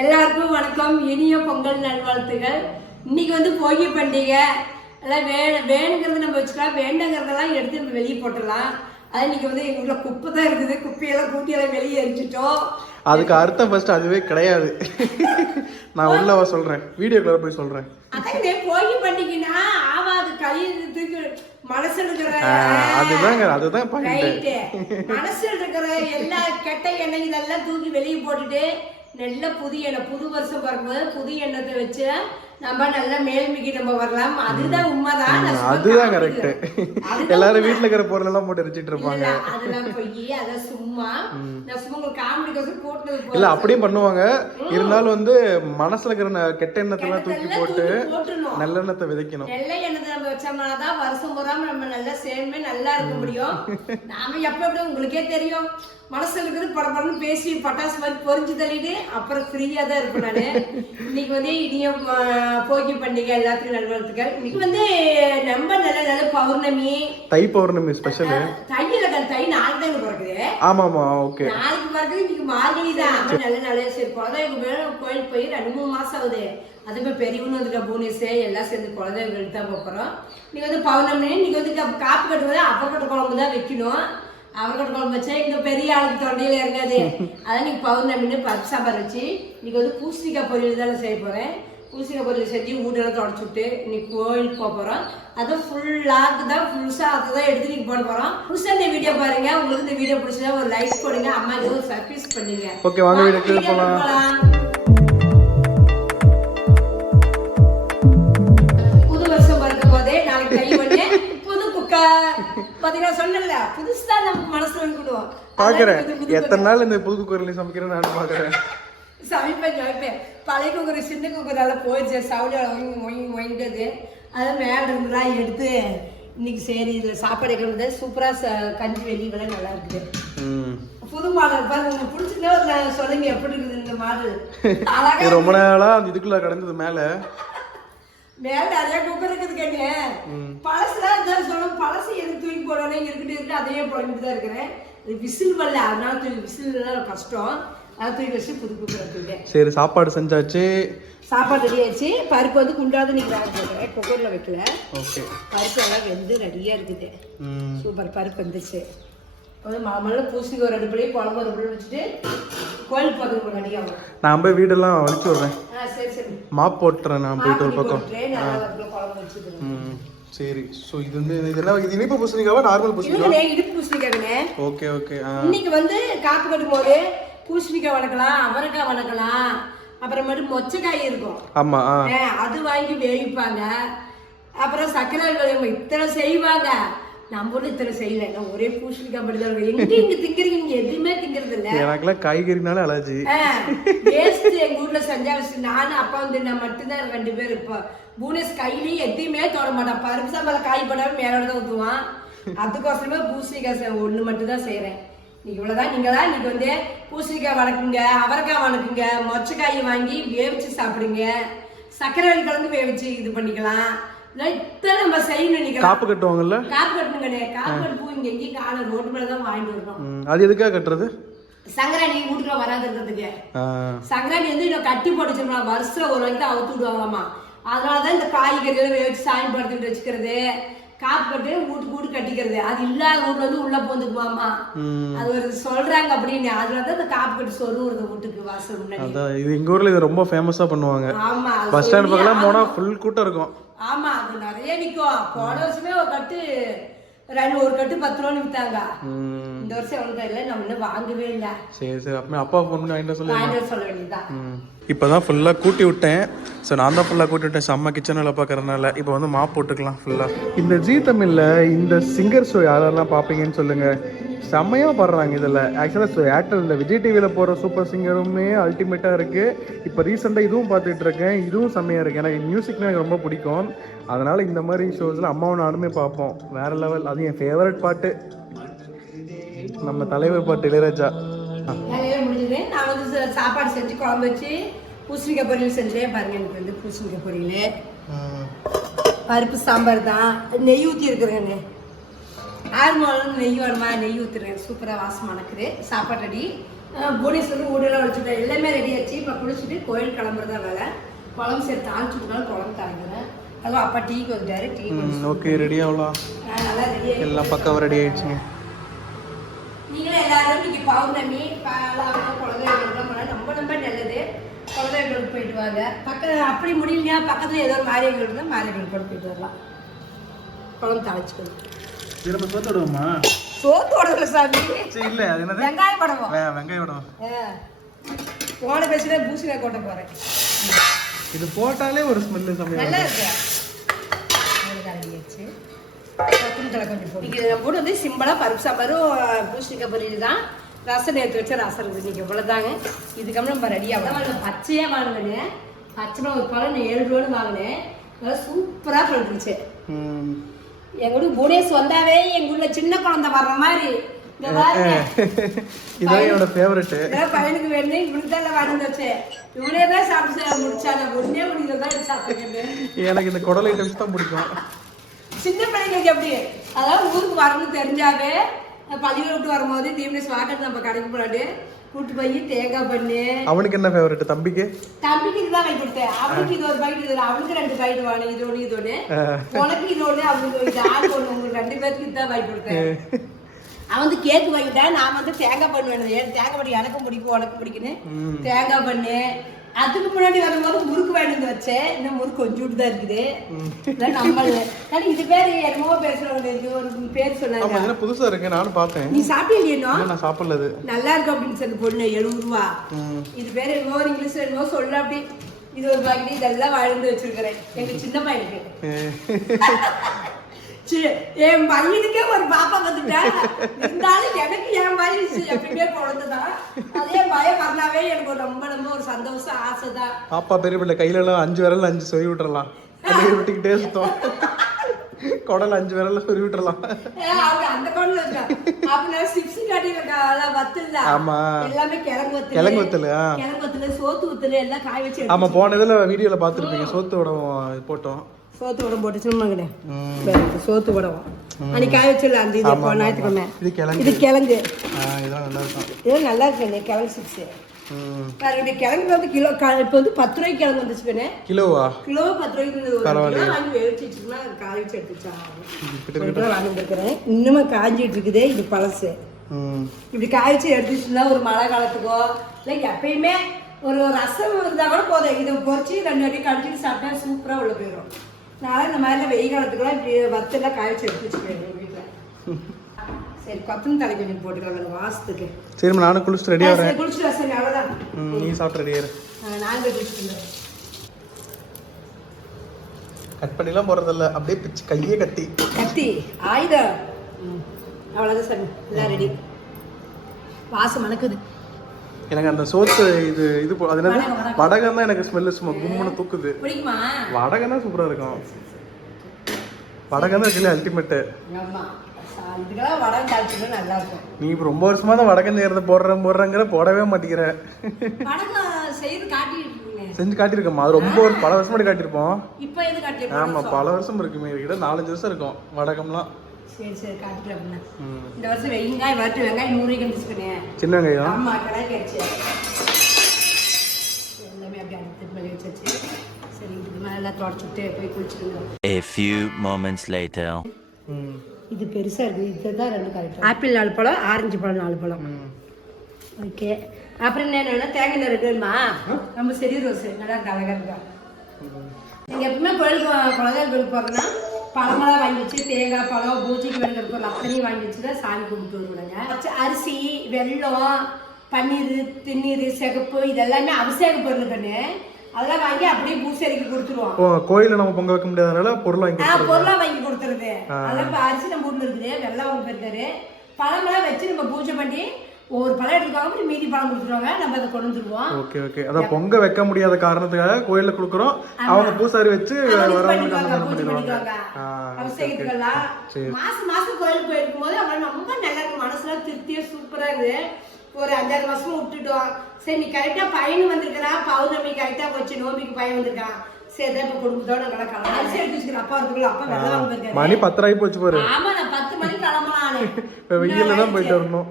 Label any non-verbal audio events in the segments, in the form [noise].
எல்லாருக்கும் வணக்கம். இனிய பொங்கல் நல்வாழ்த்துகள் இன்னைக்கு வந்து போகி பண்டிகை. எல்லாம் வே வேணுங்கிறது நம்ம வச்சுக்கலாம். வேண்டாங்கிறதெல்லாம் எடுத்து நம்ம வெளியே போட்டுடலாம். அது இன்னைக்கு வந்து எங்கள் ஊரில் குப்பை தான் இருக்குது. குப்பையெல்லாம் கூட்டி எல்லாம் வெளியே எரிச்சிட்டோம் அதுக்கு அர்த்தம் ஃபர்ஸ்ட் அதுவே கிடையாது. நான் உள்ளவா சொல்றேன். வீடியோக்குள்ள போய் அதான் இதே போகி பண்டிகைனா ஆவாது கழியறதுக்கு மனசுல இருக்கிற அதுதாங்க அதுதான் மனசுல இருக்கிற எல்லா கெட்ட எண்ணெய் இதெல்லாம் தூக்கி வெளியே போட்டுட்டு நல்ல புது எண்ணெய் புது வருஷம் பிறக்கும்போது புது எண்ணத்தை வச்சு நம்ம நல்ல மேல்மிக்கு நம்ம வரலாம். அதுதான் உண்மைதான். அதுதான் கரெக்ட் எல்லாரும் வீட்ல இருக்கிற பொருள் எல்லாம் போட்டு எரிச்சிட்டு இருப்பாங்க. அதெல்லாம் பொய் அதான் சும்மா. இல்ல அப்படியும் பண்ணுவாங்க. இருந்தாலும் வந்து மனசுல இருக்கிற கெட்ட எண்ணத்தெல்லாம் தூக்கி போட்டு போட்டுறணும். நல்லெண்ணத்தை விதைக்கணும். நெல்லை எண்ணத்தை நம்ம வச்சோம்னா தான் வருஷம் பூராம நம்ம நல்லா சேமே நல்லா இருக்க முடியும். நாம எப்ப எப்படி உங்களுக்கே தெரியும். மனசுல இருக்கிறது படப்படன்னு பேசி பட்டாசு மாதிரி பொறிஞ்சு தள்ளிட்டு அப்புறம் ஃப்ரீயா தான் இருப்பேன் நானு. இன்னைக்கு வந்து இனிய போகி பண்டிகை எல்லாத்துக்கும் நல்வாழ்த்துக்கள். இன்னைக்கு வந்து ரொம்ப நல்ல நல்ல பௌர்ணமி. தை பௌர்ணமி ஸ்பெஷல் தையில தை நாலு தான் பிறகுது ஆமாமா ஓகே நாளைக்கு பிறகு இன்னைக்கு மார்கழி தான். நல்ல நல்ல சரி மேல கோயில் போய் ரெண்டு மூணு மாசம் ஆகுது. அது போய் பெரியவனு வந்துட்டா பூனேஸ் எல்லாம் சேர்ந்து குலதெய்வம் தான் போகிறோம் நீங்க வந்து பௌர்ணமி. நீங்க வந்து காப்பு கட்டுவது அப்பக்கட்ட குழம்பு தான் வைக்கணும். அவர்கட்ட குழம்பு வச்சா இங்க பெரிய ஆளுக்கு தொண்டையில இறங்காது. அதான் நீங்க பௌர்ணமின்னு பருப்பு சாம்பார் வச்சு இன்னைக்கு வந்து பூசணிக்காய் பொரியல் தானே செய்ய போறேன். பூசணிக்காய் பொரியல் செஞ்சு வீடெல்லாம் தொடச்சி விட்டு இன்னைக்கு கோயிலுக்கு போக போறோம். அது ஃபுல்லாக தான் ஃபுல்ஸாக அதை தான் எடுத்து நீங்க போட போறோம். புதுசாக இந்த வீடியோ பாருங்க. உங்களுக்கு இந்த வீடியோ பிடிச்சதா ஒரு லைக் போடுங்க. அம்மாக்கு ஒரு சர்ப்ரைஸ் பண்ணுங்க. Okay, வாங்க வீடியோக்குள்ள போலாம். புது வருஷம் பிறக்கும் போதே நாளைக்கு கை பண்ணி புது குக்கர் பாத்தீங்கன்னா சொன்னல புதுசா நமக்கு மனசுல வந்துடுவோம் பாக்குறேன். எத்தனை நாள் இந்த புது குக்கர்ல சமைக்கிறேன் நான் பாக்குறேன். சமைப்பேன் சமைப்பேன் பழைய குக்கர் சின்ன குக்கரால போயிடுச்சு சவுடி ஒங்கி ஒங்கி ஒங்கிட்டது அதை மேல எடுத்து இன்னைக்கு சரி இதுல சாப்பாடு வைக்கிறது சூப்பரா ச- கஞ்சி வெளியே நல்லா இருக்குது. புது மாடல் பாருங்க பிடிச்சிருந்தா சொல்லுங்க எப்படி இருக்குது இந்த மாடல்? [laughs] ரொம்ப நாளா அந்த இதுக்குள்ள கடந்தது மேல. மேல நிறைய குக்கர் இருக்குது கேட்டு பழசுலாம் இருந்தாலும் சொல்லணும் பழசு எதுக்கு தூக்கி போடணும் இருக்கிட்டு இருக்கு அதையே போட்டுட்டு தான் இருக்கிறேன் விசில் வரல அதனால தூக்கி விசில் கஷ்டம். தூக்கி வச்சு புது குக்கர் சரி சாப்பாடு செஞ்சாச்சு. சாப்பாடு ரெடி ஆயிடுச்சு. பருப்பு வந்து குண்டாவது நீங்க வேக போட்டுறேன் குக்கர்ல வைக்கல. ஓகே. பருப்பு எல்லாம் வெந்து ரெடியா இருக்குது. ம். சூப்பர் பருப்பு வந்துச்சு. வந்து மாமல்ல பூசணிக்கு ஒரு அடுப்புலையும் குழம்பு ஒரு வச்சுட்டு கோயில் பக்கத்துக்கு ரெடியாகும் நான் போய் வீடெல்லாம் வலிச்சு விடுறேன். ஆ சரி சரி. மாப் போட்டுறேன் நான் போயிட்டு ஒரு பக்கம். குழம்பு சரி. ஸோ இது வந்து இதெல்லாம் இது இனிப்பு பூசணிக்காவா நார்மல் பூசணிக்காவா இடுப்பு பூசணிக்காகண்ணே ஓகே ஓகே. இன்னைக்கு வந்து காப்பு கட்டும் போது பூசணிக்காய் வளர்க்கலாம் அவரைக்காய் வளர்க்கலாம். அப்புறமேட்டு மொச்சக்காய் இருக்கும். ஆமா அது வாங்கி வேவிப்பாங்க. அப்புறம் சக்கரை இத்தனை செய்வாங்க. நம்ம இத்தனை செய்யல. நான் ஒரே பூசணிக்காய் மட்டும் தான். எங்க இங்க திங்கிறீங்க? நீங்க எதுவுமே திங்கிறது இல்ல எனக்குலாம் காய்கறினால அலர்ஜி. வேஸ்ட் எங்க ஊர்ல செஞ்சா வச்சு நானும் அப்பா வந்து நான் மட்டும்தான் ரெண்டு பேர் இப்போ. பூனேஸ் கையிலயும் எதையுமே தொட மாட்டான். பருப்பு சாம்பார காய் போடாம மேலோட தான் ஊற்றுவான் அதுக்கோசரமே பூசணிக்காய் ஒண்ணு மட்டும் தான் செய்யறேன் இவ்வளவுதான் நீங்க தான் இன்னைக்கு வந்து பூசணிக்காய் வளர்க்குங்க அவரைக்காய் வளர்க்குங்க மொச்சக்காயை வாங்கி வேவிச்சு சாப்பிடுங்க. சர்க்கரை கலந்து வேவிச்சு இது பண்ணிக்கலாம். இத்தனை நம்ம செய்யணும் காப்பு கட்டுவாங்கல்ல? காப்பு கட்டணுங்கண்ணே. காப்பு கட்டு பூ இங்க எங்கேயும் காணும். ரோட்டு மேல தான் வாங்கிட்டு வரணும் அது எதுக்காக கட்டுறது? சங்கராணி வீட்டுக்குள்ள வராது இருக்கிறதுக்கு. சங்கராணி வந்து இன்னும் கட்டி போட்டு வச்சிருப்பாங்க வருஷம் ஒரு வாட்டி அவுத்து விடுவாங்களாமா அதனாலதான் இந்த காய்கறிகளை வச்சு சாமி படுத்துட்டு வச்சுக்கிறது. காப்பு கட்டு வீட்டு கட்டிக்கிறது. அது இல்லாத வீட்டுல வந்து உள்ள போந்துக்குமாமா ம். அது ஒரு சொல்றாங்க அப்படின்னு. அதனாலதான் இந்த காப்பு கட்டு சொருவுறது வீட்டுக்கு வாசல் முன்னாடி. இது எங்க ஊர்ல இது ரொம்ப ஃபேமஸா பண்ணுவாங்க. ஆமா பஸ் ஸ்டாண்ட் பக்கம்லாம் போனா. ஃபுல் கூட்டம் இருக்கும். ஆமா அது நிறைய நிக்கும். போன வருஷமே ஒரு கட்டு ரெண்டு ஒரு கட்டு பத்து ரூபான்னு வித்தாங்க. ம், இந்த வருஷம் எவ்வளவு இல்லை? நம்ம இன்னும் வாங்கவே இல்லை. சரி சரி. அப்பமே அப்பா ஃபோன் பண்ணி வாங்கிட்டு சொல்லு வாங்கிட்டு இப்போ தான் ஃபுல்லாக கூட்டி விட்டேன். ஸோ நான் தான் ஃபுல்லாக கூட்டி விட்டேன். செம்ம கிச்சன் வேலை பார்க்கறதுனால. இப்போ வந்து மாப் போட்டுக்கலாம் ஃபுல்லாக இந்த ஜீ தமிழில் இந்த சிங்கர் ஷோ யாரெல்லாம் பார்ப்பீங்கன்னு சொல்லுங்கள் செம்மையாக பாடுறாங்க இதில். ஆக்சுவலாக ஏர்டெல் இந்த விஜய் டிவியில் போகிற சூப்பர் சிங்கருமே அல்டிமேட்டாக இருக்குது இப்போ ரீசெண்டாக இதுவும் பார்த்துட்டு இருக்கேன். இதுவும் செம்மையாக இருக்குது எனக்கு மியூசிக்னா எனக்கு ரொம்ப பிடிக்கும். அதனால் இந்த மாதிரி ஷோஸில் அம்மாவும் நானுமே பார்ப்போம். வேறு லெவல் அது என் ஃபேவரட் பாட்டு. நம்ம தலைவர் பாட்டு இளையராஜா. நான் வந்து சாப்பாடு செஞ்சு குழம்பு வச்சு பூசணிக்காய் பொரியல் செஞ்சேன். பாருங்க எனக்கு வந்து பூசணிக்காய் பொரியல். பருப்பு சாம்பார் தான். நெய் ஊற்றி இருக்கிறேங்க. ஆறு மாதம் நெய் வேணுமா நெய் ஊற்றுறேன் சூப்பராக வாசம் மணக்குது. சாப்பாடு அடி அஹ் புவனேஸ்வரர் ஊரெல்லாம் வச்சுட்டேன் எல்லாமே ரெடி ஆச்சு. இப்போ குளிச்சுட்டு கோயில் கிளம்புறதா வேலை குழம்பு சரி தாளிச்சுட்டுனாலும் குழம்பு தாளிக்கிறேன். அதுவும் அப்பா டீக்கு வந்துட்டாரு டீ ஓகே ரெடி ஆகலாம் நல்லா ரெடி எல்லாம் பக்காவாக ரெடி ஆயிடுச்சுங்க. நீங்களும் எல்லாரும் இன்னைக்கு பௌர்ணமி பாலாவது குழந்தைகளுக்குலாம் போனால் ரொம்ப ரொம்ப நல்லது. குழந்தைகளுக்கு போயிட்டு வாங்க. பக்கத்தில் அப்படி முடியலையா பக்கத்தில் ஏதோ மாரியங்கள் இருந்தால் மாரியங்கள் கூட போயிட்டு வரலாம். குழம்பு தாளிச்சுக்கணும். திரும்ப சோத்து விடுவோமா? சோத்து உடம்புல சாமி. சரி இல்லை அது என்னது? வெங்காயம் படவும் வெங்காயம் விடுவோம் போன பேசுல பூசணிக்காய் கொட்ட போகிறேன் இது போட்டாலே ஒரு நல்லா சமையல் இருக்கு. உங்களுக்கு அரையாச்சு கொத்தமல்லி கொஞ்சம் போடு இன்னைக்கு நம்ம கூட வந்து சிம்பிளாக பருப்பு சாம்பாரும் பூசணிக்காய் பொரியல் தான். ரசம் நேற்று வச்ச ரசம் இருக்குது இன்னைக்கு இவ்வளோதாங்க இதுக்கப்புறம் நம்ம ரெடியாக பச்சையாக வாங்கினேன் பச்சை ஒரு பழம் ஏழு ரூபான்னு வாங்கினேன். நல்லா சூப்பராக பண்ணிருச்சு ம். எங்க வீட்டுக்கு புவனேஷ் வந்தாவே எங்க ஊர்ல சின்ன குழந்தை வர்ற மாதிரி இதான் என்னோட பையனுக்கு வேணும் இவனுக்கு தான் இவனே தான் சாப்பிட்டு முடிச்சாங்க ஒன்னே முடிஞ்சது தான் எனக்கு இந்த குடல் ஐட்டம்ஸ் தான் பிடிக்கும். சின்ன பிள்ளைங்களுக்கு எப்படி? அதாவது ஊருக்கு வரணும்னு தெரிஞ்சாவே பள்ளியில் விட்டு வரும்போது தீவனேஷ் வாக்கெட்டு நம்ம கடைக்கு போனாடு கூட்டு போய் தேங்காய் பண்ணு. அவனுக்கு என்ன ஃபேவரெட் தம்பிக்கு? தம்பிக்கு இதுதான் வாங்கி கொடுத்தேன். அவனுக்கு இது ஒரு பாக்கெட் இது அவனுக்கு ரெண்டு பாக்கெட் வாங்கி இது ஒன்று இது ஒன்று உனக்கு இது ஒன்று அவனுக்கு இது ஆள் ஒன்று உங்களுக்கு ரெண்டு பேருக்கு இதுதான் வாங்கி கொடுத்தேன். அவன் வந்து கேக்கு வாங்கிட்டான் நான் வந்து தேங்காய் பண்ணு வேணும். ஏன் தேங்காய் பண்ணி எனக்கும் பிடிக்கும் உனக்கும் பிடிக்குன்னு தேங்காய் பண்ணு. அதுக்கு முன்னாடி வரும்போது முறுக்கு வாங்கி வந்து வச்சேன். இன்னும் முறுக்கு கொஞ்சோண்டு தான் இருக்குது. இதெல்லாம் நம்ம ஆனா இது பேர் என்னமோ பேர் சொல்லுவாங்க ஒரு பேர் சொன்னாங்க. புதுசா இருக்கு. நானும் பார்த்தேன். நீ சாப்பிட்டீங்க இன்னும்? நான் சாப்பிடல நல்லா இருக்கு அப்படின்னு சொல்லி பொண்ணு எழுபது ரூபா. இது பேர் என்னமோ இங்கிலீஷ் என்னமோ சொல்ல அப்படி. இது ஒரு பாக்கெட் இதெல்லாம் வாழ்ந்து வச்சிருக்கிறேன். எங்க சின்ன பையனுக்கு. சரி, என் பையனுக்கே ஒரு பாப்பா வந்துட்டா. இருந்தாலும் எனக்கு என் மாதிரி எப்பயுமே குழந்தைதான். அதே பயம் வரலாவே எனக்கு ரொம்ப ரொம்ப ஒரு சந்தோஷம் ஆசை தான் பாப்பா பெரிய பிள்ளை கையில எல்லாம் அஞ்சு விரல் அஞ்சு சொறி விட்டுறலாம். விட்டுக்கிட்டே சுத்தம். குடல் அஞ்சு விரல்ல சொறி விட்டுறலாம். அந்த இருக்கா? அப்படின்னா சிப்ஸ் காட்டியிருக்கா வத்துல ஆமா. எல்லாமே கிழங்கு வத்தல். கிழங்கு வத்தல். கிழங்கு வத்தல் சோத்து வத்தல் எல்லாம் காய வச்சு ஆமா போன இதுல வீடியோல பார்த்துருப்பீங்க சோத்து உடம்பு போட்டோம். சோத்து உடம்பு போட்டு சும்மாங்கண்ணே. ம். சோத்து உடம்பு அன்னைக்கு காய வச்சிடல அந்த இது ஆமா, ஞாயிற்றுக்கிழமை. இது கிழங்கு. இது கிழங்கு. இதெல்லாம் நல்லா இருக்கும் இது நல்லா இருக்கு கிழங்கு சிப்ஸ் ம். பாருங்க கிழங்கு வந்து கிலோ இப்போ வந்து பத்து ரூபாய்க்கு கிழங்கு கிலோவா? கிலோ பத்து ரூபாய்க்கு இருந்தது. வாங்கி வேவிச்சு வச்சுக்கோன்னா காய வச்சு எடுத்துச்சா. இப்படி ஒரு கிலோ வாங்கி இருக்கிறேன். இன்னுமே காஞ்சிட்டு இருக்குது இது பழசு. இப்படி காய வச்சு எடுத்துச்சுன்னா ஒரு மழை காலத்துக்கோ இல்லை எப்பயுமே ஒரு ரசம் இருந்தால் கூட போதும். இதை பொறிச்சு ரெண்டு அடி கடிச்சிட்டு சாப்பிட்டா சூப்பராக உள்ள போயிடும் நான் இந்த மாதிரிலாம் வெயில் காலத்துக்குலாம் இப்படி வத்தெல்லாம் காய வச்சு எடுத்து வச்சுக்கிறேன் வீட்டில் சரி கொத்தமல்லி தலை கொஞ்சம் போட்டுக்கலாம் வாசத்துக்கு. சரிம்மா நானும் குளிச்சுட்டு ரெடி ஆகிறேன் சரி, குளிச்சுட்டு சரி அவ்வளோதான் நீ சாப்பிட்டு ரெடி நாங்கள் குளிச்சுட்டு கட் பண்ணிலாம் போறதில்ல அப்படியே பிச்சு கையே கட்டி. கத்தி ஆயுதம். ம் அவ்வளோதான் சார் எல்லாம் ரெடி வாசம் மணக்குது. எனக்கு அந்த சோத்து இது இது அது என்னது? வடகம், தான் எனக்கு ஸ்மெல்லு சும்மா கும்முன்னு தூக்குது. வடகம் தான் சூப்பரா இருக்கும். வடகம் தான் இருக்குல்ல அல்டிமேட்டு ஆமாம் நீ இப்போ ரொம்ப வருஷமா தான் வடகம் செய்யறத போடுறேன் போடுறேங்கிற போடவே மாட்டேங்கிற. செஞ்சு காட்டியிருக்கோமா அது ரொம்ப ஒரு பல வருஷம் முன்னாடி காட்டியிருப்போம். இப்போ எது காட்டி ஆமா பல வருஷம் இருக்குமே. கிட்ட நாலஞ்சு வருஷம் இருக்கும் வடகம்லாம். சரி சரி அப்படின்னா ம். இந்த வருஷம் வெங்காயம் வரட்டு வெங்காயம் நூறு ரூபாய்க்கு வந்துச்சுக்கணேன் சின்ன வெங்காயம்? எல்லாமே அப்படியே அடுத்து மேலே வச்சாச்சு. சரி இதுக்கு மேலே எல்லாம் தொடச்சுட்டு போய் குளிச்சுருந்தோம் A few moments later. ம். இது பெருசா இருக்கு. இதுதான் ரெண்டு ஆப்பிள் நாலு பழம் ஆரஞ்சு பழம் நாலு பழம். ஓகே. அப்புறம் என்ன வேணும்னா தேங்காய் இருக்குமா நம்ம செடி ரோஸ் நல்லா இருக்கு, அழகா இருக்கா நீங்கள் எப்பவுமே வா- குலதெய்வ கோயிலுக்கு போகிறோன்னா பழமெல்லாம் வாங்கி வச்சு தேங்காய் பழம் பூஜைக்கு வேண்டிய பொருள் அத்தனையும் வாங்கி வச்சு தான் சாமி கும்பிட்டு வருவாங்க. அரிசி வெல்லம் பன்னீர் திண்ணீர் சிகப்பு இதெல்லாமே அபிஷேக பொருள் கண்ணு அதெல்லாம் வாங்கி அப்படியே பூசரிக்கு கொடுத்துருவோம். கோயில நம்ம பொங்க வைக்க முடியாதனால பொருள் வாங்கி ஆ. பொருளா வாங்கி கொடுத்துருது அதெல்லாம் இப்போ அரிசி நம்ம வீட்டில் இருக்குது. வெள்ளம் வாங்கி போயிருக்காரு பழமெல்லாம் வச்சு நம்ம பூஜை பண்ணி ஒவ்வொரு பழம் எடுத்துக்காம மீதி பழம் கொடுத்துருவாங்க. நம்ம அதை கொண்டு வந்துருவோம். Okay okay. அதான் பொங்க வைக்க முடியாத காரணத்துக்காக கோயில்ல கொடுக்குறோம். அவங்க பூசாரி வச்சு அவங்க வரவங்களுக்கு பண்ணிடுவாங்க. அபிஷேகத்துக்கெல்லாம். மாசம் மாசம் கோயிலுக்கு போயிருக்கும் போது அவன் ரொம்ப நல்லா இருக்கு. மனசுல திருப்தியா சூப்பரா இருக்கு. ஒரு அஞ்சாறு மாசமும் விட்டுட்டோம். சரி நீ கரெக்டா பையன் வந்திருக்கிறா பௌர்ணமி கரெக்டா போச்சு. நோம்பிக்கு பையன் வந்திருக்கான். மணி பத்தரை போச்சு பாரு. ஆமா நான் பத்து மணிக்கு கிளம்பலாம் இப்ப வெயில்ல தான் போயிட்டு வரணும்.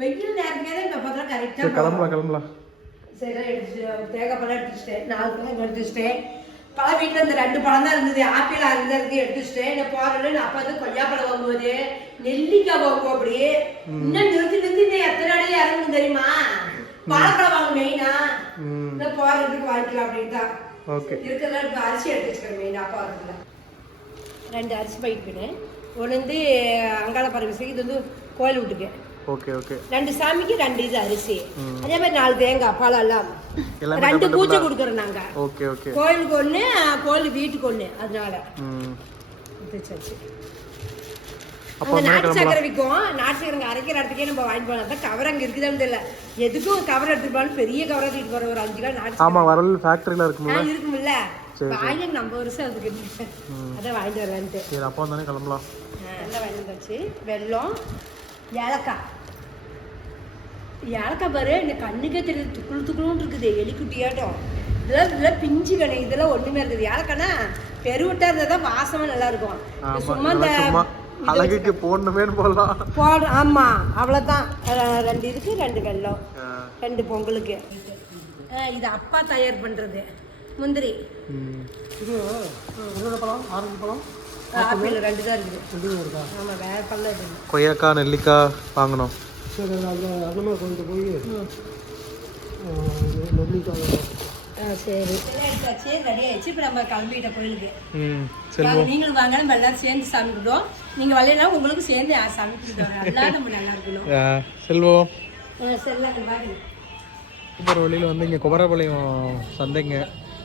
வெயில் நேரத்துக்கே இந்த பத்திரம் சரி கரெக்டாக கிளம்பலாம் கிளம்பலாம். சரி எடுத்துட்டு தேங்காய் பழம் எடுத்து வச்சிட்டேன் நாலு பழம் எடுத்து வச்சிட்டேன் பழம் வீட்டில் இந்த ரெண்டு பழம் தான் இருந்தது. ஆப்பிள் அங்கே இருக்கு எடுத்து வச்சிட்டேன் இந்த போறேன்னு நான் அப்பா வந்து கொய்யாப்பழம் வாங்கும்போது நெல்லிக்காய் வாங்குவோம் அப்படி. இன்னும் நிறுத்தி நிறுத்தி இந்த எத்தனை அடையில இறங்கணும் தெரியுமா? வாழைப்பழம் வாங்க மெயினா இந்த போறதுக்கு வாங்கிக்கலாம் அப்படின்னு தான் ஓகே இப்போ அரிசி எடுத்து வச்சுக்கிறேன் மெயின் அப்பா இருக்குல்ல ரெண்டு அரிசி பைக்குன்னு ஒன்று வந்து அங்காள பரமேஸ்வரி இது வந்து கோயில் வீட்டுக்கு. ஓகே ஓகே ரெண்டு சாமிக்கு ரெண்டு இது அரிசி அதே மாதிரி நாலு தேங்காய் பழம் எல்லாம் ரெண்டு பூஜை? கொடுக்குறோம் நாங்க ஓகே ஓகே கோயிலுக்கு ஒண்ணு கோயில் வீட்டுக்கு ஒண்ணு அதனால. அப்போ நாட்டு சக்கரை விற்கும் நாட்டு சக்கரை அரைக்கிற இடத்துக்கே நம்ம வாங்கிட்டு போகலாம் அதான் கவர் அங்க இருக்குதான்னு தெரியல எதுக்கும் கவர் எடுத்துட்டு பெரிய கவர் எடுத்துட்டு போற ஒரு அஞ்சு கிலோ நாட்டு ஆமா வரல் ஃபேக்டரியில் இருக்கும்ல சக்கரை இருக்கும்ல வாங்கி நம்ம வருஷம் அதுக்கு அதான் வாங்கிட்டு வரலான்ட்டு சரி அப்போ தானே கிளம்பலாம் வெல்லம் ஏலக்காய் ஏலக்காய் பாரு இந்த கண்ணுக்கே தெரியுது துக்குள் துக்குளும் இருக்குது எலிக்குட்டியாட்டம். இதெல்லாம் இதெல்லாம் பிஞ்சு கணக்கு இதெல்லாம் ஒண்ணுமே இருக்குது. ஏலக்காய்னா பெருவிட்டா இருந்தால் தான் வாசமா நல்லா இருக்கும் இது சும்மா இந்த அழகுக்கு போடணுமேனு போடலாம். போடு ஆமா அவ்வளோதான் ரெண்டு இதுக்கு ரெண்டு ஆ, ரெண்டு பொங்கலுக்கு. இது அப்பா தயார் பண்றது. முந்திரி. ம். ஆப்பிள் ரெண்டு தான் இருக்குது. ஆமா வேற பழம் இது. இல்லை. கொய்யாக்காய் நெல்லிக்காய் வாங்கணும். ஆ சரி எடுத்தாச்சு ரெடி ஆயிடுச்சு இப்போ நம்ம கிளம்பிட்ட கோயிலுக்கு சரி. நீங்களும் வாங்க நம்ம எல்லாரும் சேர்ந்து சாமி கும்பிடுவோம். நீங்க வரலைன்னா உங்களுக்கு சேர்ந்து ஆ, சாமி கும்பிடுவோம் எல்லாம் நம்ம நல்லா இருக்கணும். ஆ, செல்வம். ஆ, சரி வழியில் வந்து இங்கே குமரபாளையம் சந்தைங்க.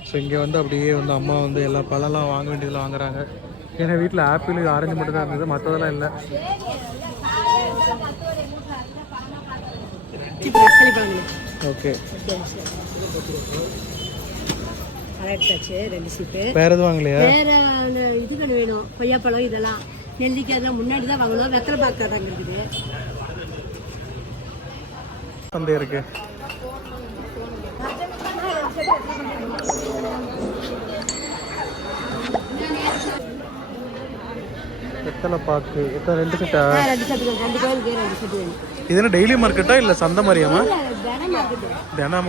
ஸோ இங்கே வந்து அப்படியே வந்து அம்மா வந்து எல்லா பழம்லாம் வாங்க வேண்டியதில் வாங்குறாங்க. ஏன்னா வீட்டில் ஆப்பிள் ஆரஞ்சு மட்டும் தான் இருந்தது. மற்றதெல்லாம் இல்லை. இப்போ ஓகே. எடுத்தாச்சு ரெண்டு சீப்பு. வேற எதுவும் வாங்கலையா? வேற அந்த இது கண்ணு வேணும். கொய்யாப்பழம் இதெல்லாம். நெல்லிக்காய் இதெல்லாம் முன்னாடி தான் வாங்கணும். வெத்தலை பாக்கு அங்கே இருக்குது. சந்தை இருக்கு. வெத்தலை பாக்கு எத்தனை ரெண்டு செட்டா ரெண்டு செட்டு ரெண்டு கோயிலுக்கு ரெண்டு இது என்ன டெய்லி மார்க்கெட்டா இல்லை சந்தை மாதிரியாமா தினம்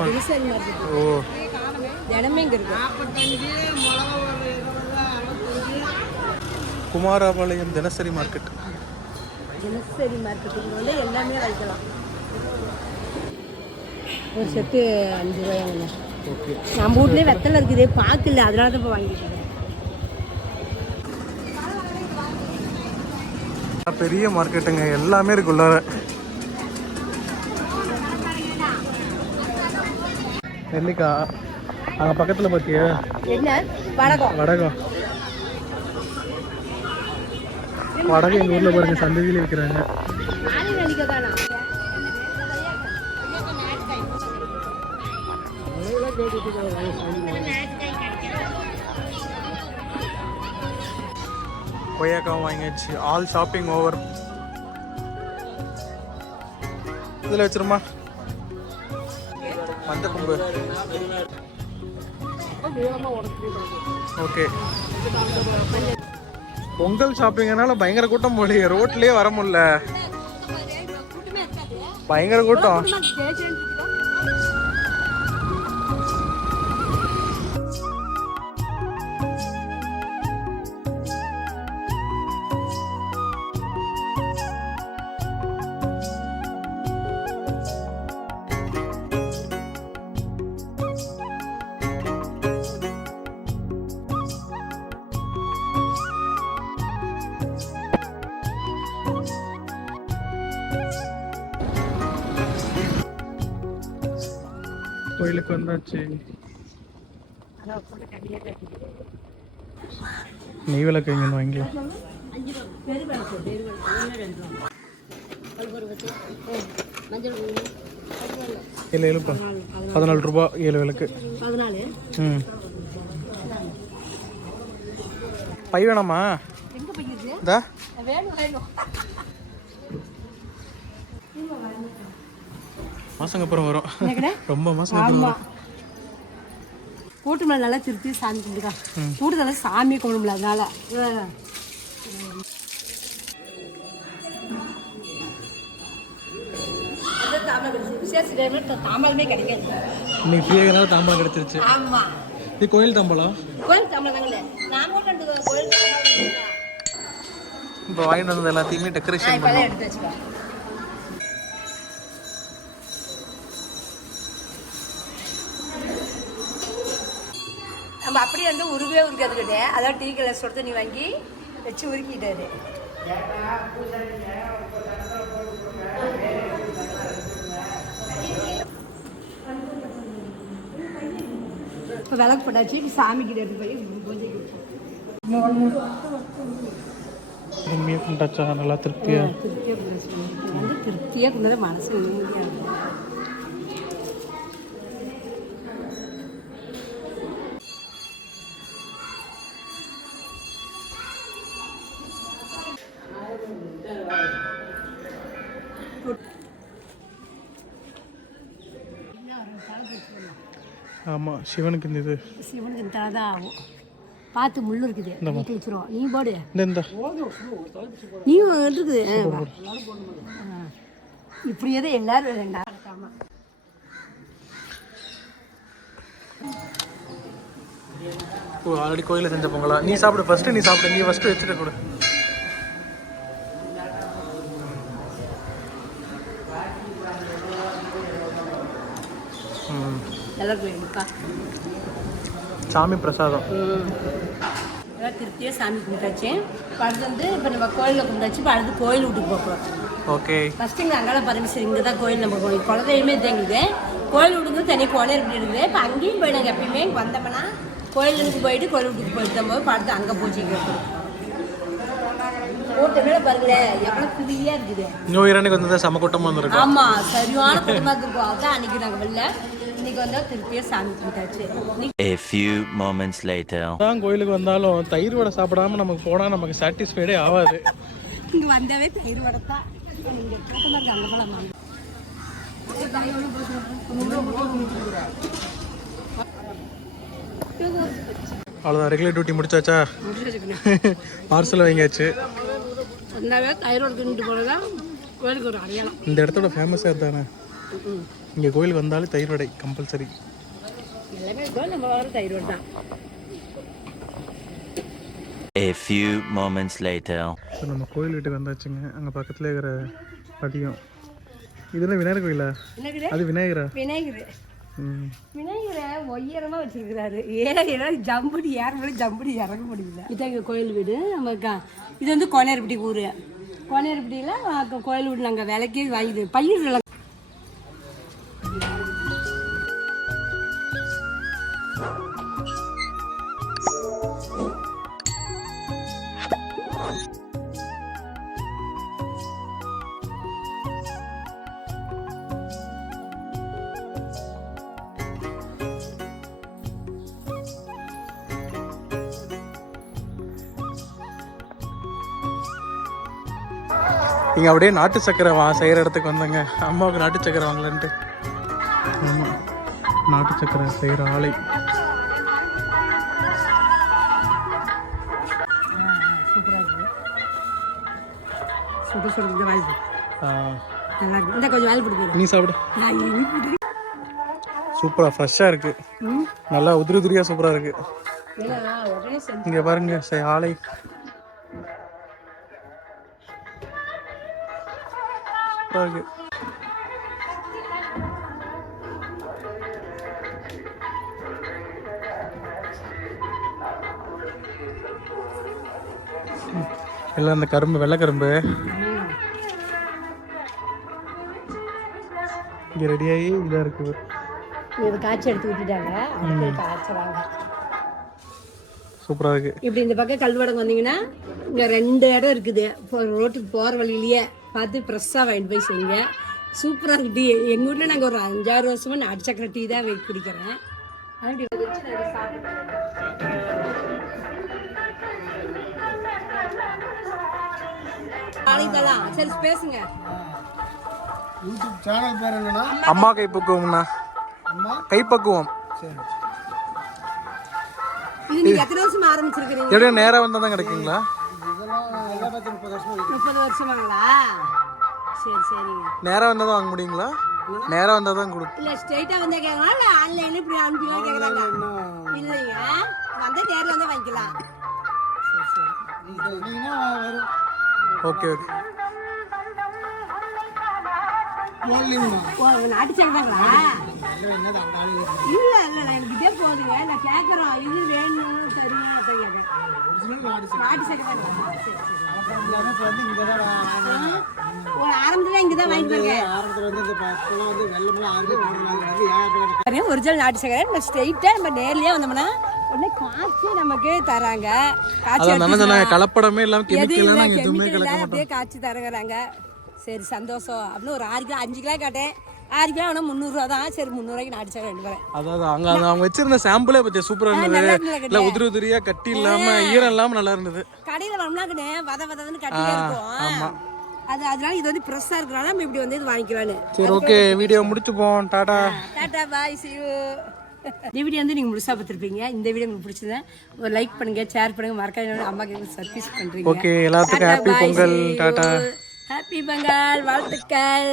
ஓ. குமாரபாளையம் தினசரி மார்க்கெட் தினசரி மார்க்கெட்டிங் வந்து எல்லாமே வைக்கலாம் ஒரு செட்டு அஞ்சு ஓகே. நம்ம வீட்லேயே வெத்தலை இருக்குது பாக்கு இல்லை அதனால தான் இப்போ வாங்கிட்டு இருக்கேன் பெரிய மார்க்கெட்டுங்க. எல்லாமே இருக்கு உள்ளார. நெல்லிக்காய் அங்கே பக்கத்தில் பார்த்தியா என்ன? வடகம். வடகம். வடகம் எங்கள் ஊரில் பாருங்க சந்தையிலே விற்கிறாங்க நாளை நடிக்க கொய்யாக்காவும் வாங்கியாச்சு. ஆல் ஷாப்பிங் ஓவர் இதில் வச்சிருமா? மஞ்சள் கொம்பு. ஓகே பொங்கல் ஷாப்பிங்னால பயங்கர கூட்டம் போலியே. ரோட்லயே வர முடியல. பயங்கர கூட்டம். கோயிலுக்கு வந்தாச்சு. நெய் விளக்கு இங்கே வாங்கிக்கலாம். ஏழு ஏழுப்பா. பதினாலு ரூபா ஏழு விளக்கு. ம். பை வேணாமா? எங்க போயிருக்கு இதா வேணும் வேணும் மாசங்க அப்புறம் வரும் ரொம்ப மாசம் அப்புறம் ஆமா. வரும். கூட்டு மேல நல்லா திருத்தி சாமி கும்பிடுக்கா கூட்டத்தில் சாமி கும்பிடும்ல அதனால. தாம்பாளமே கிடைக்காது இன்னைக்கு ஃப்ரீயாக கிடச்சிருச்சு. இது கோயில் தாம்பளம் கோயில் தாம்பளம் இப்போ வாங்கிட்டு வந்தது எல்லாத்தையுமே டெக்கரேஷன் எடுத்து வச்சுக்கோ. நம்ம அப்படியே வந்து உருவே உருக்கிறதுக்கிட்டே அதான் டீ கலர் சுடு தண்ணி வாங்கி வச்சு உருக்கிட்டாரு. இப்போ விளக்கு போட்டாச்சு. சாமி கிட்ட எடுத்து போய் பூஜை உண்மையாக பண்ணிட்டாச்சா நல்லா திருப்தியா? திருப்தியாக திருப்தியாக கொண்டது மனசு ஆமாம் சிவனுக்கு இந்த இது. சிவனுக்கு இந்த தலை தான் ஆகும். பார்த்து முள்ளு இருக்குது. வீட்டு வச்சிருவோம். நீ போடு. இந்த இந்த. நீ இருக்குது. இப்படியே தான் எல்லாரும். ஓ ஆல்ரெடி கோயிலில் செஞ்ச பொங்கலா? நீ சாப்பிடு ஃபஸ்ட்டு நீ சாப்பிடு. நீ ஃபஸ்ட்டு வச்சுட்டு கொடு. வேணும்ப்பா சாமி பிரசாதம் எல்லாம் திருப்தியாக சாமி கும்பிட்டாச்சு அடுத்து வந்து இப்போ நம்ம கோயிலில் கும்பிட்டாச்சு இப்போ அடுத்து கோயில் வீட்டுக்கு போகிறோம் ஓகே ஃபஸ்ட்டு இங்கே அங்காள பரமேஸ்வரி இங்கே தான் கோயில் நம்ம கோயில் குலதெய்வமே தேங்குது கோயில் வீட்டுக்கு தனி இப்படி இருக்குது இப்போ அங்கேயும் போய் நாங்கள் எப்பயுமே வந்தோம்னா கோயிலுக்கு போயிட்டு கோயில் வீட்டுக்கு போயிட்டு தான் போய் அடுத்து அங்கே வைக்கிறோம் கூட்டமே பாருங்களேன் எவ்வளோ ஃப்ரீயாக இருக்குது நியூ இயர் அன்னைக்கு வந்து செம கூட்டமாக வந்திருக்கும் ஆமா சரியான இருக்கும் அதான் அன்னைக்கு நாங்க வெளில இன்னைக்கு வந்து திருப்பியே சாமி கும்பிட்டாச்சு. A few moments later. தான் கோயிலுக்கு வந்தாலும் தயிர் வடை சாப்பிடாம நமக்கு போனால் நமக்கு சாட்டிஸ்ஃபைடே ஆகாது இங்க வந்தாவே தயிர் இங்க அங்க போலாமா அவ்வளோதான் ரெகுலர் டியூட்டி முடிச்சாச்சா? பார்சல் வாங்கியாச்சு. கோயிலுக்கு இந்த இடத்தோட ஃபேமஸாக இருந்தானே இங்கே கோயிலுக்கு வந்தாலும் தயிர் வடை compulsory. A few moments later. So நம்ம கோயில் வீட்டுக்கு வந்தாச்சுங்க. அங்கே பக்கத்தில் இருக்கிற பதியம் இதெல்லாம் விநாயகர் கோயிலா? அது விநாயகரா? விநாயகர். ம். விநாயகரை ஒய்யரமா வச்சிருக்கிறாரு. ஏன் ஜம்புடி ஏற முடியும் ஜம்புடி இறங்க முடியல. இதான் எங்கள் கோயில் வீடு. நம்ம இது வந்து கோனேர்பட்டி ஊர். கோனேர்பட்டியில் கோயில் வீடு நாங்கள் விலைக்கே வாங்கிது. பயிர் இங்கே அப்படியே நாட்டு சக்கரை வா செய்கிற இடத்துக்கு வந்தாங்க. அம்மாவுக்கு நாட்டு சக்கரை வாங்கலான்ட்டு. ஆமாம் நாட்டு சக்கரை செய்கிற ஆலை இருக்கு நீ சாப்பிடு. சூப்பராக ஃப்ரெஷ்ஷாக இருக்குது ம். நல்லா உதிரி ஏன்னா உடனே செஞ்சு இங்கே பாருங்க ஆலை சூப்பராக இருக்கு. ம். எல்லாம் அந்த கரும்பு வெள்ளை கரும்பு. இங்கே ரெடியாகி இதாக இருக்குது இது காய்ச்சி எடுத்து ஊற்றிட்டாங்க அடுத்து காய்ச்சறாங்க சூப்பராக இருக்குது இப்படி இந்த பக்கம் கல்வடங்க வந்தீங்கன்னா இங்கே ரெண்டு இடம் இருக்குது. ரோட்டுக்கு போகிற வழியிலேயே. பார்த்து ஃப்ரெஷ்ஷாக வாங்கிட்டு போய் செய்யுங்க. சூப்பராக இருக்கு. டீ. எங்கள் வீட்டில் நாங்கள் ஒரு அஞ்சாறு வருஷமாக நாட்டு சக்கரை டீ தான் வெயிட் குடிக்கிறேன். நாளைக்கு சரி பேசுங்க. யூடியூப் சேனல் பேர் என்னன்னா? அம்மா கைப்பக்குவம்ண்ணா அம்மா? கைப்பக்குவம் சரி. இது நீங்கள் எத்தனை வருஷமா ஆரம்பிச்சிருக்கிறீங்க? எப்படியும் நேராக வந்தால் தான் கிடைக்குங்களா? முப்பது வருஷம் முப்பது வருஷமாங்களா? சரி சரிங்க. நேராக வந்தால் தான் வாங்க முடியுங்களா? நேராக வந்தால் தான் கொடுக்கும் இல்ல ஸ்ட்ரைட்டா வந்தே கேட்கலாம் இல்ல ஆன்லைன்ல இப்படி அனுப்பிக்கலாம் கேக்குறாங்க? இல்லைங்க. வந்தா நேர்ல வந்தா வாங்கிக்கலாம். சரி ஓகே ஓகே. சக்கரங்களா இல்லை இல்ல எனக்கு இதே போதுங்க. நான் கேக்குறோம். இது வேணும் சரி கேட்கறேன். நாட்டு சரி சரி. ஒரிஜினல் நாட்டு சக்கரை. நம்ம ஸ்ட்ரைட்டா நம்ம நேர்லயே வந்தோம்னா உடனே காய்ச்சி நமக்கு தராங்க. காய்ச்சி கலப்படமே இல்லாமல் கெமிக்கல் அப்படியே காய்ச்சி தரங்கிறாங்க. சரி சந்தோஷம். அப்படின்னு ஒரு ஆறு கிலோ அஞ்சு கிலோ கேட்டேன். ஆறு கிலோ ஆனால் முந்நூறுரூவா தான். சரி முந்நூறுவாய்க்கு நாட்டு சக்கரை ரெண்டு பேரும் அதாவது அங்க அது அவங்க வச்சிருந்த சாம்பிளே பத்தியா சூப்பரா நல்லா இருந்தது இல்ல உதிரி உதிரியா கட்டி இல்லாம ஈரம் இல்லாம நல்லா இருந்தது. கடையில் வரணும்னாக்கண்ணே வத வதன்னு கட்டியே இருக்கும். அது அதனால இது வந்து ஃப்ரெஷ்ஷாக இருக்கிறனால நம்ம இப்படி வந்து இது வாங்கிக்கலான்னு சரி okay video முடிச்சுப்போம். Tata. Tata bye see you. இந்த வீடியோ வந்து நீங்கள் முழுசாக பார்த்துருப்பீங்க. இந்த வீடியோ உங்களுக்கு பிடிச்சதா ஒரு லைக் பண்ணுங்க ஷேர் பண்ணுங்க. என்னோட அம்மாக்கு சர்வீஸ் பண்ணுறீங்க ஓகே எல்லாத்துக்கும் ஹாப்பி பொங்கல். டாடா. ஹாப்பி பொங்கல் வாழ்த்துக்கள்.